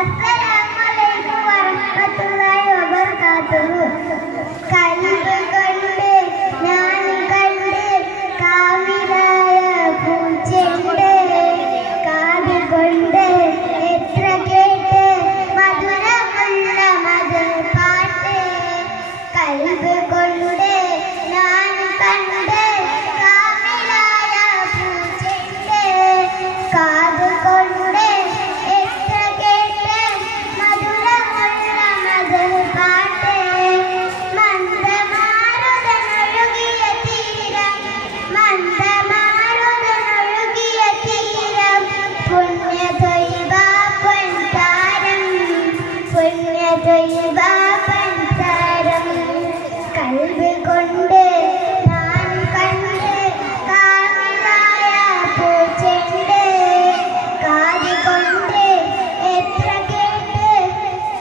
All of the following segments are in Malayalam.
Assalamualaikum warahmatullahi wabarakatuh. Kalbu കൊണ്ട് ഞാൻ കണ്ട് കാവിലായ പൂച്ചയുണ്ട്. കാത് കൊണ്ട് എത്ര കേട്ട് മധുരമുള്ള മധുപാട്ട്. കൽബ് കൊണ്ട് ഞാൻ കണ്ട് കാവിലായ പൂച്ചയുണ്ട്. കാത് കൊണ്ട് കൽബ് കൊണ്ട് ഞാൻ കണ്ട് കാവിലായ പൂച്ചയുണ്ട്. കാത് കൊണ്ട് എത്ര കേട്ട്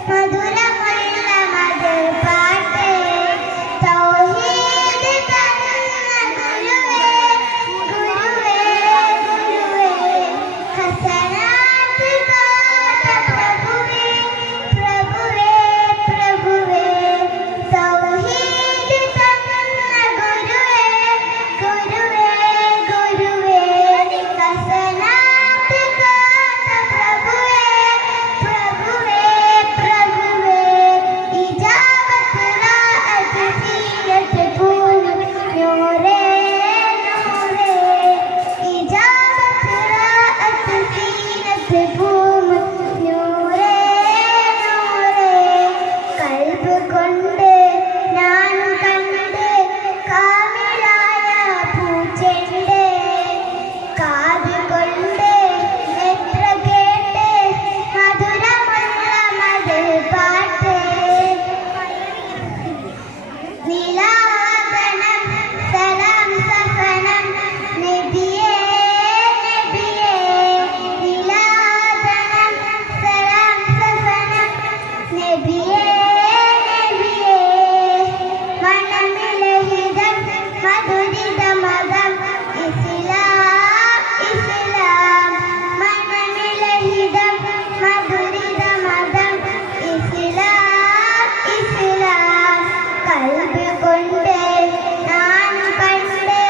മധുരമുള്ള മധുപാട്ട്. തൗഹീദ് തന്ന ഗുരുവേ ഗുരുവേ ഗുരുവേ, ഹസനാത്ത് കാത്ത പ്രഭുവേ പ്രഭുവേ പ്രഭുവേ. തൗഹീദ് തന്ന ഗുരുവേ ഗുരുവേ ഗുരുവേ, ഹസനാത്ത് കാത്ത പ്രഭുവേ പ്രഭുവേ പ്രഭുവേ. ഇജാബത്ത് റാഅത്ത് സീനത്ത് പൂനം നൂറേ നൂറേ. ഇജാബത്ത് റാഅത്ത് സീനത്ത് പൂനം നൂറേ നൂറേ. കൽബ് കൊണ്ട് ഞാൻ കണ്ട് കാവിലായ പൂച്ചയുണ്ട്. കാത് കൊണ്ട് എത്ര കേട്ട് മധുരമുള്ള മധുപാട്ട്. നിലാവനം സലാം സഫനം നബിയേ നബിയേ. നിലാവനം സലാം സഫനം നബിയേ നബിയേ. മണമിലഹിതം മധുരിത മതം ഇസ്ലാം ഇസ്ലാം. മണമിലഹിതം മധുരിത മതം ഇസ്ലാം ഇസ്ലാം. കൽബ് കൊണ്ട് ഞാൻ കണ്ട്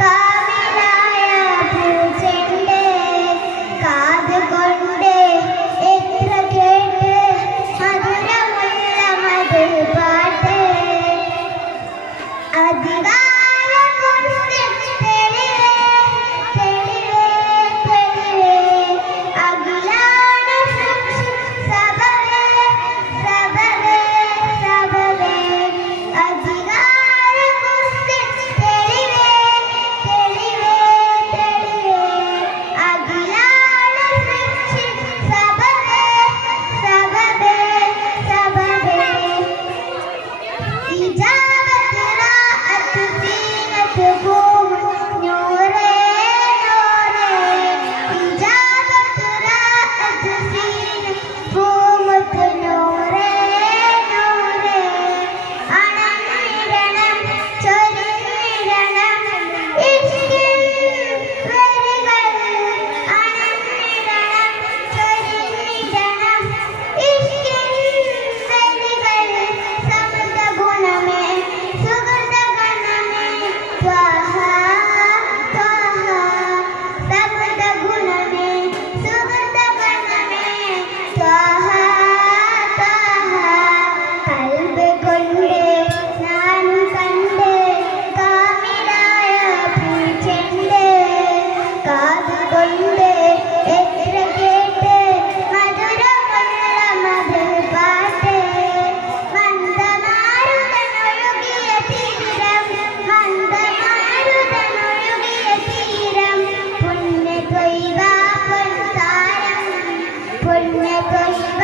കാവിലായ പൂച്ചയുണ്ട്. കാത് കൊണ്ട് എത്ര കേട്ട് മധുരമുള്ള മധുപാട്ട്. അധികാരം കൊണ്ട് തെളിവേ തെളിവേ തെളിവേ. അഖിലാന സബവേ സബവേ സബവേ. അധികാരം കൊണ്ട് തെളിവേ തെളിവേ തെളിവേ. അഖിലാന സബവേ സബവേ സബവേ. ഇജാബത്ത് റാഅത്ത് സീനത്ത് പൂനം നൂറേ നൂറേ. ഇജാബത്ത് റാഅത്ത് സീനത്ത് പൂനം നൂറേ നൂറേ. അണഞ്ഞിടണം ചൊരിഞ്ഞിടണം ഇഷ്കിൻ വരികൾ. അണഞ്ഞിടണം ചൊരിഞ്ഞിടണം ഇഷ്കിൻ വരികൾ. സമൃദ്ധ ഗുണമേ സുഗന്ധ ഗണമേ ത്വഹ ത്വഹ. സമൃദ്ധ ഗുണമേ സുഗന്ധ ഗണമേ ത്വഹ ത്വഹ. കൽബ് കൊണ്ട് ഞാൻ കണ്ട് കാവിലായ പൂച്ചയുണ്ട്. കാത് കൊണ്ട് എത്ര കേട്ട് മധുരമുള്ള മധുപാട്ട്. മന്ദമാരുതനൊഴുകിയ തീരം മന്ദമാരുതനൊഴുകിയ തീരം. പുണ്യ ത്വയ്ബ പൊൻതാരം പുണ്യ ത്വയ്ബ